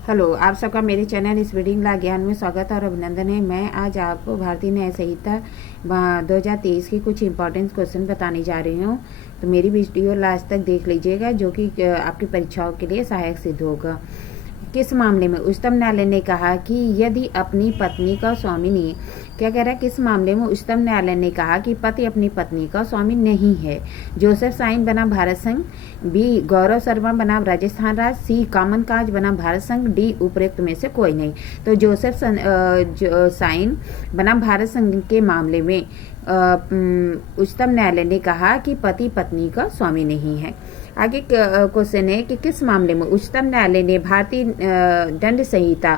Hello, आप सबका मेरे चैनल इस रीडिंग ला ज्ञान में स्वागत और अभिनंदन है। मैं आज आपको भारतीय न्याय संहिता 2023 की कुछ इंपॉर्टेंट क्वेश्चन बताने जा रही हूँ। तो मेरी वीडियो लास्ट तक देख लीजिएगा, जो कि आपकी परीक्षाओं के लिए सहायक सिद्ध होगा। किस मामले में उच्चतम न्यायालय ने कहा कि यदि अपनी पत्नी का स्वामिनी, क्या कह रहा है, किस मामले में उच्चतम न्यायालय ने कहा कि पति अपनी पत्नी का स्वामी नहीं है? जोसेफ साइन बनाम भारत संघ, बी गौरव शर्मा बनाम राजस्थान राज्य, सी कामन काज बनाम भारत संघ, डी उपरोक्त में से कोई नहीं। तो जोसेफ साइन बनाम भारत संघ के मामले में उच्चतम न्यायालय ने कहा कि पति पत्नी का स्वामी नहीं है। आगे क्वेश्चन है कि किस मामले में उच्चतम न्यायालय ने भारतीय दंड संहिता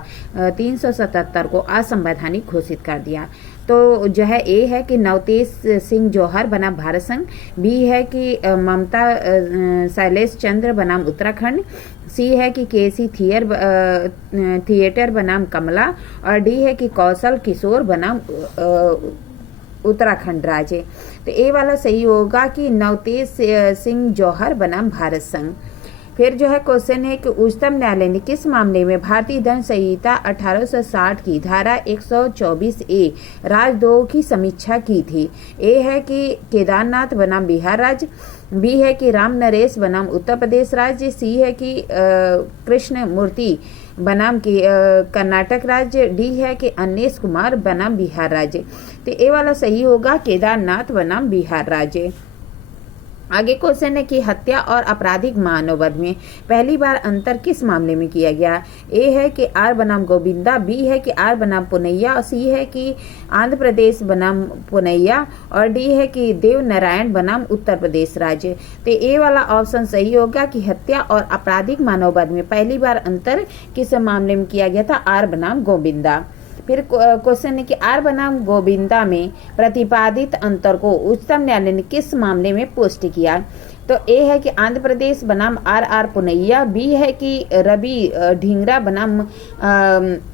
377 को असंवैधानिक घोषित कर दिया? तो जो है ए है कि नवतेज सिंह जौहर बनाम भारत संघ, बी है कि ममता शैलेश चंद्र बनाम उत्तराखंड, सी है कि केसी थिएटर बनाम कमला, और डी है कि कौशल किशोर बनाम उत्तराखंड राज्य। तो ए वाला सही होगा कि नवतेज सिंह जौहर बनाम भारत संघ। फिर जो है क्वेश्चन है कि उच्चतम न्यायालय ने किस मामले में भारतीय दंड संहिता 1860 की धारा 124A राजद्रोह की समीक्षा की थी? ए है कि केदारनाथ बनाम बिहार राज्य, बी है कि राम नरेश बनाम उत्तर प्रदेश राज्य, सी है कि कृष्ण मूर्ति बनाम की कर्नाटक राज्य, डी है कि अनिश कुमार बनाम बिहार राज्य। तो ए वाला सही होगा केदारनाथ बनाम बिहार राज्य। आगे क्वेश्चन है कि हत्या और आपराधिक मानववध में पहली बार अंतर किस मामले में किया गया? ए है कि आर बनाम गोविंदा, बी है कि आर बनाम पुनैया, और सी है कि आंध्र प्रदेश बनाम पुनैया, और डी है कि देव नारायण बनाम उत्तर प्रदेश राज्य। तो ए वाला ऑप्शन सही होगा कि हत्या और आपराधिक मानववध में पहली बार अंतर किस मामले में किया गया था? आर बनाम गोविंदा। फिर क्वेश्चन है कि आर बनाम गोविंदा में प्रतिपादित अंतर को उच्चतम न्यायालय ने किस मामले में पुष्टि किया? तो ए है कि आंध्र प्रदेश बनाम आर पुनैया, बी है कि रवि ढींगरा बनाम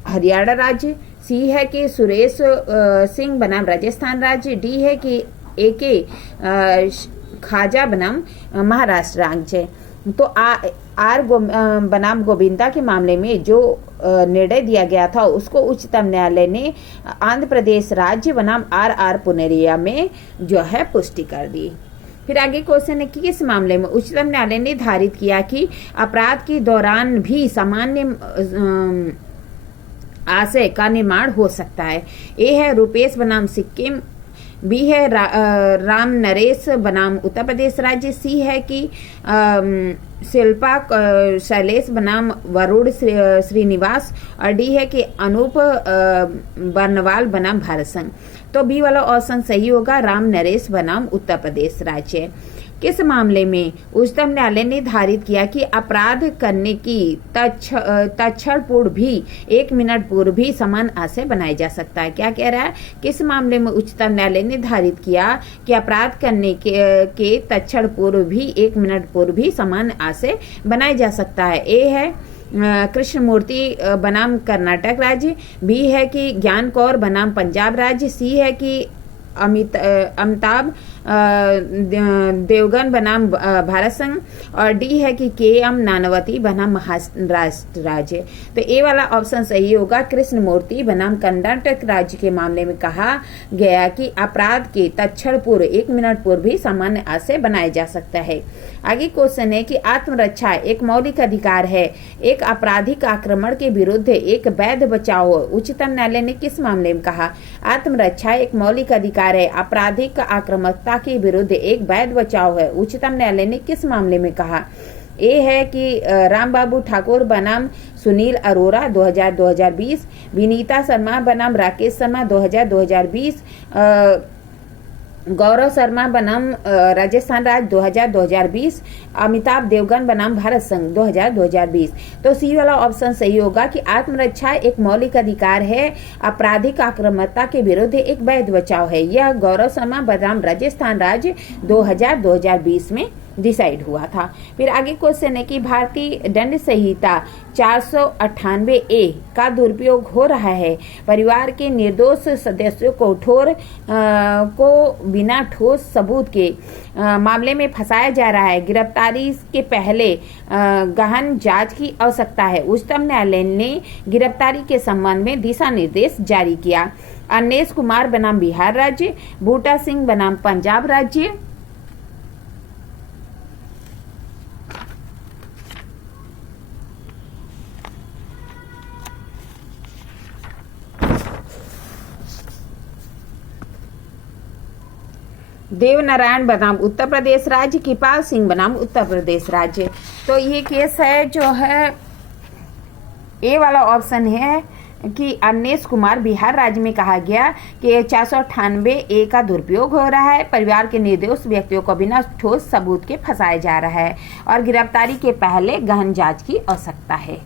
हरियाणा राज्य, सी है कि सुरेश सिंह बनाम राजस्थान राज्य, डी है कि AK खाजा बनाम महाराष्ट्र राज्य। तो आर बनाम गोविंदा के मामले में जो निर्णय दिया गया था उसको उच्चतम न्यायालय ने आंध्र प्रदेश राज्य बनाम आर पुनैया में जो है पुष्टि कर दी। फिर आगे क्वेश्चन है कि किस मामले में उच्चतम न्यायालय ने निर्धारित किया कि अपराध के दौरान भी सामान्य आशय का निर्माण हो सकता है? ए है रूपेश बनाम सिक्किम, बी है राम नरेश बनाम उत्तर प्रदेश राज्य, सी है कि शिल्पा शैलेश बनाम वरुण श्रीनिवास, और डी है कि अनूप बर्नवाल बनाम भारत संघ। तो बी वाला ऑप्शन सही होगा, राम नरेश बनाम उत्तर प्रदेश राज्य। किस मामले में उच्चतम न्यायालय ने निर्धारित किया कि अपराध करने की तत्क्षण पूर्व भी 1 मिनट पूर्व भी समान आशय बनाया जा सकता है? क्या कह रहा है? किस मामले में उच्चतम न्यायालय ने निर्धारित किया कि अपराध करने के तत्क्षण पूर्व भी 1 मिनट पूर्व भी समान आशय बनाया जा सकता है? ए है कृष्ण मूर्ति बनाम कर्नाटक राज्य, बी है कि ज्ञान कौर बनाम पंजाब राज्य, सी है कि अमिताभ देवगन बनाम भारत संघ, और डी है कि KM नानावती बनाम महाराष्ट्र राज्य। तो ए वाला ऑप्शन सही होगा, कृष्ण मूर्ति बनाम कर्नाटक राज्य के मामले में कहा गया कि अपराध के तत्क्षण पूर्व 1 मिनट पूर्व भी सामान्य आशय बनाया जा सकता है। आगे क्वेश्चन है कि आत्मरक्षा एक मौलिक अधिकार है, एक आपराधिक आक्रमण के विरुद्ध एक वैध बचाव उच्चतम न्यायालय ने किस मामले में कहा? आत्मरक्षा एक मौलिक अधिकार है, आपराधिक आक्रामकता के विरुद्ध एक वैध बचाव है, उच्चतम न्यायालय ने किस मामले में कहा? ए है कि रामबाबू ठाकुर बनाम सुनील अरोरा 2000-2020, विनीता शर्मा बनाम राकेश शर्मा 2000-2020, गौरव शर्मा बनाम राजस्थान राज्य 2000-2020, अमिताभ देवगन बनाम भारत संघ 2000-2020। तो सी वाला ऑप्शन सही होगा कि आत्मरक्षा एक मौलिक अधिकार है, आपराधिक आक्रामकता के विरुद्ध एक वैध बचाव है। यह गौरव शर्मा बनाम राजस्थान राज्य 2000-2020 में डिसाइड हुआ था। फिर आगे क्वेश्चन है कि भारतीय दंड संहिता 498A का दुरुपयोग हो रहा है। परिवार के निर्दोष सदस्यों को बिना ठोस सबूत के मामले में फंसाया जा रहा है। गिरफ्तारी के पहले गहन जांच की आवश्यकता है। उच्चतम न्यायालय ने गिरफ्तारी के संबंध में दिशा निर्देश जारी किया। अनिश कुमार बनाम बिहार राज्य, बूटा सिंह बनाम पंजाब राज्य। देवनारायण बनाम उत्तर प्रदेश राज्य, कृपाल सिंह बनाम उत्तर प्रदेश राज्य। तो ये केस है जो है ए वाला ऑप्शन है कि अनिश कुमार बिहार राज्य में कहा गया कि 498A का दुरुपयोग हो रहा है। परिवार के निर्दोष व्यक्तियों को बिना ठोस सबूत के फंसाया जा रहा है और गिरफ्तारी के पहले गहन जांच की आवश्यकता है।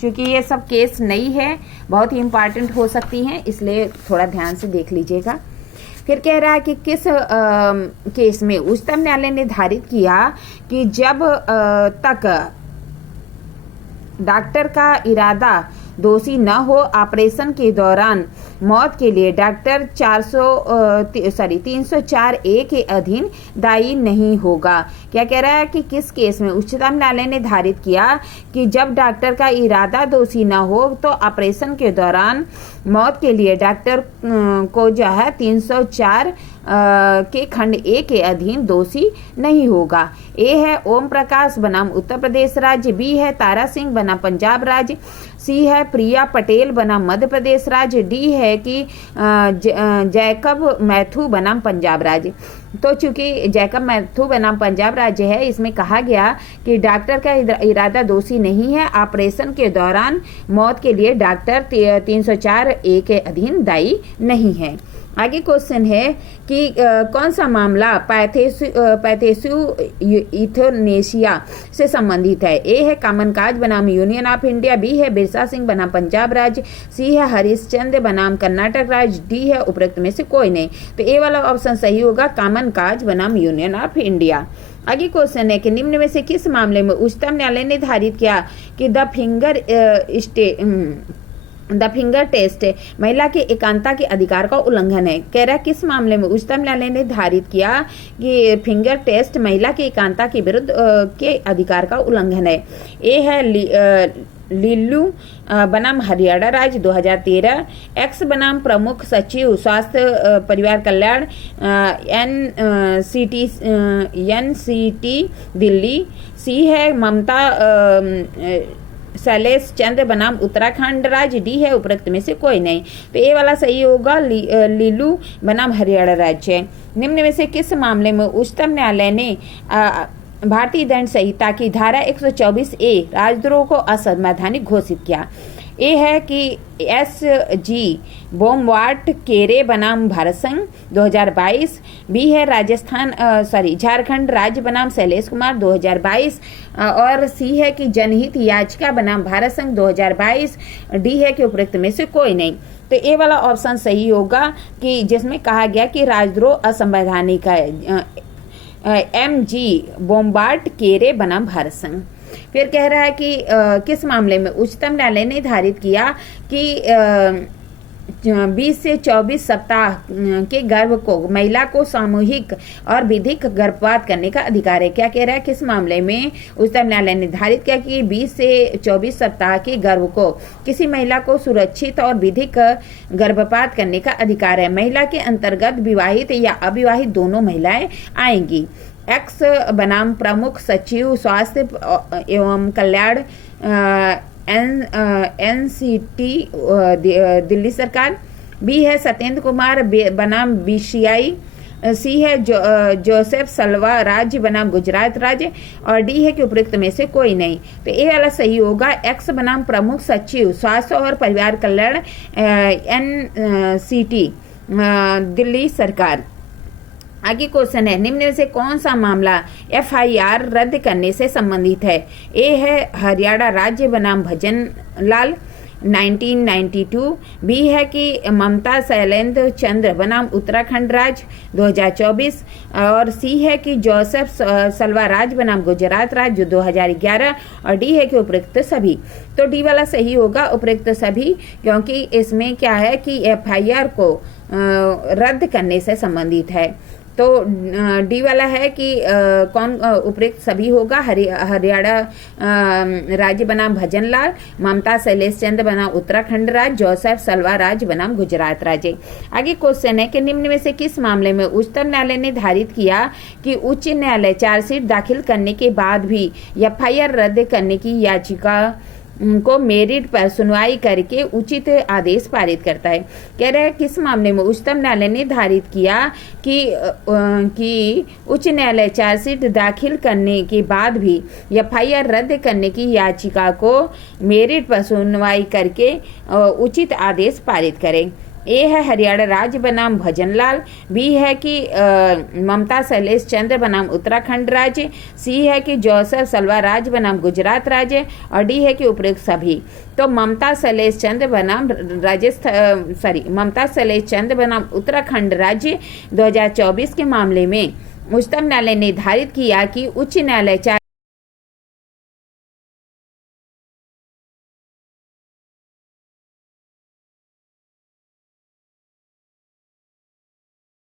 क्योंकि ये सब केस नई है, बहुत ही इम्पोर्टेंट हो सकती हैं, इसलिए थोड़ा ध्यान से देख लीजिएगा। फिर कह रहा है कि किस केस में उच्चतम न्यायालय ने निर्धारित किया कि जब तक डॉक्टर का इरादा दोषी न हो, ऑपरेशन के दौरान मौत के लिए डॉक्टर 304A के अधीन दायी नहीं होगा। क्या कह रहा है कि किस केस में उच्चतम न्यायालय ने निर्धारित किया कि जब डॉक्टर का इरादा दोषी न हो तो ऑपरेशन के दौरान मौत के लिए डॉक्टर को जो है 304 के खंड A के अधीन दोषी नहीं होगा। ए है ओम प्रकाश बनाम उत्तर प्रदेश राज्य, बी है तारा सिंह बनाम पंजाब राज्य, सी है प्रिया पटेल बनाम मध्य प्रदेश राज्य, डी है कि जैकब मैथ्यू बनाम पंजाब राज्य। तो चूंकि जैकब मैथ्यू बनाम पंजाब राज्य है, इसमें कहा गया कि डॉक्टर का इरादा दोषी नहीं है, ऑपरेशन के दौरान मौत के लिए डॉक्टर 304A के अधीन दायी नहीं है। आगे क्वेश्चन है कि कौन सा मामला पैथेसु इथोनेशिया से संबंधित है। ए है कामनकाज बनाम यूनियन ऑफ इंडिया, बी है बिरसा सिंह बनाम पंजाब राज्य, सी है हरिश्चंद्र बनाम कर्नाटक राज्य, डी है उपरोक्त में से कोई नहीं। तो ए वाला ऑप्शन सही होगा, कामनकाज बनाम यूनियन ऑफ इंडिया। आगे क्वेश्चन है कि निम्न में से किस मामले में उच्चतम न्यायालय ने निर्धारित किया कि द फिंगर टेस्ट महिला के एकांता के अधिकार का उल्लंघन है। कह रहा है किस मामले में उच्चतम न्यायालय ने निर्धारित किया कि फिंगर टेस्ट महिला के एकांता के विरुद्ध के अधिकार का उल्लंघन है। ए है लिल्लू बनाम हरियाणा राज्य 2013, एक्स बनाम प्रमुख सचिव स्वास्थ्य परिवार कल्याण एनसीटी दिल्ली, सी है ममता शैलेश चंद्र बनाम उत्तराखंड राज्य, डी है उपरोक्त में से कोई नहीं। तो ये वाला सही होगा, लीलू बनाम हरियाणा राज्य। निम्न में से किस मामले में उच्चतम न्यायालय ने भारतीय दंड संहिता की धारा 124A राजद्रोह को असंवैधानिक घोषित किया। ए है कि SG बोमवाट केरे बनाम भारत संघ 2022, बी है झारखंड राज्य बनाम शैलेश कुमार 2022, और सी है कि जनहित याचिका बनाम भारत संघ 2022, डी है कि उपरोक्त में से कोई नहीं। तो ए वाला ऑप्शन सही होगा कि जिसमें कहा गया कि राजद्रोह असंवैधानिक है, MG बोमवाट केरे बनाम भारत संघ। फिर कह रहा है कि किस मामले में उच्चतम न्यायालय ने निर्धारित किया कि 20 से 24 सप्ताह के गर्भ को महिला को सामूहिक और विधिक गर्भपात करने का अधिकार है। क्या कह रहा है किस मामले में उच्चतम न्यायालय ने निर्धारित किया कि 20 से 24 सप्ताह के गर्भ को किसी महिला को सुरक्षित और विधिक गर्भपात करने का अधिकार है। महिला के अंतर्गत विवाहित या अविवाहित दोनों महिलाएं आएंगी। एक्स बनाम प्रमुख सचिव स्वास्थ्य एवं कल्याण NCT दिल्ली सरकार, बी है सत्येंद्र कुमार बनाम BCI, सी है जोसेफ सलवा राज्य बनाम गुजरात राज्य, और डी है कि उपरोक्त में से कोई नहीं। तो ये वाला सही होगा, एक्स बनाम प्रमुख सचिव स्वास्थ्य और परिवार कल्याण NCT दिल्ली सरकार। आगे क्वेश्चन है निम्न में से कौन सा मामला FIR रद्द करने से संबंधित है। ए है हरियाणा राज्य बनाम भजन लाल, 1992। बी है कि ममता शैलेंद्र चंद्र बनाम उत्तराखंड राज्य 2024। और सी है कि जोसेफ सल्वाराज बनाम गुजरात राज्य 2011। और डी है कि उपरोक्त सभी। तो डी वाला सही होगा, उपरोक्त सभी, क्योंकि इसमें क्या है कि एफआईआर को रद्द करने से संबंधित है। तो डी वाला है कि कौन उपरोक्त सभी होगा। हरियाणा राज्य बनाम भजनलाल, ममता शैलेश चंद्र बनाम उत्तराखंड राज्य, जोसेफ सलवा राज्य बनाम गुजरात राज्य। आगे क्वेश्चन है कि निम्न में से किस मामले में उच्चतम न्यायालय ने निर्धारित किया कि उच्च न्यायालय चार्जशीट दाखिल करने के बाद भी एफआईआर रद्द करने की याचिका को मेरिट पर सुनवाई करके उचित आदेश पारित करता है। कह रहे हैं किस मामले में उच्चतम न्यायालय ने निर्धारित किया कि उच्च न्यायालय चार्जशीट दाखिल करने के बाद भी एफआईआर रद्द करने की याचिका को मेरिट पर सुनवाई करके उचित आदेश पारित करे। ए है हरियाणा राज्य बनाम भजनलाल, बी है कि ममता शैलेश चंद्र बनाम उत्तराखंड राज्य, सी है कि जोसेफ सलवा राज्य बनाम गुजरात राज्य, और डी है कि उपरोक्त सभी। तो ममता शैलेश चंद्र बनाम उत्तराखंड राज्य 2024 के मामले में उच्चतम न्यायालय ने निर्धारित किया कि उच्च न्यायालय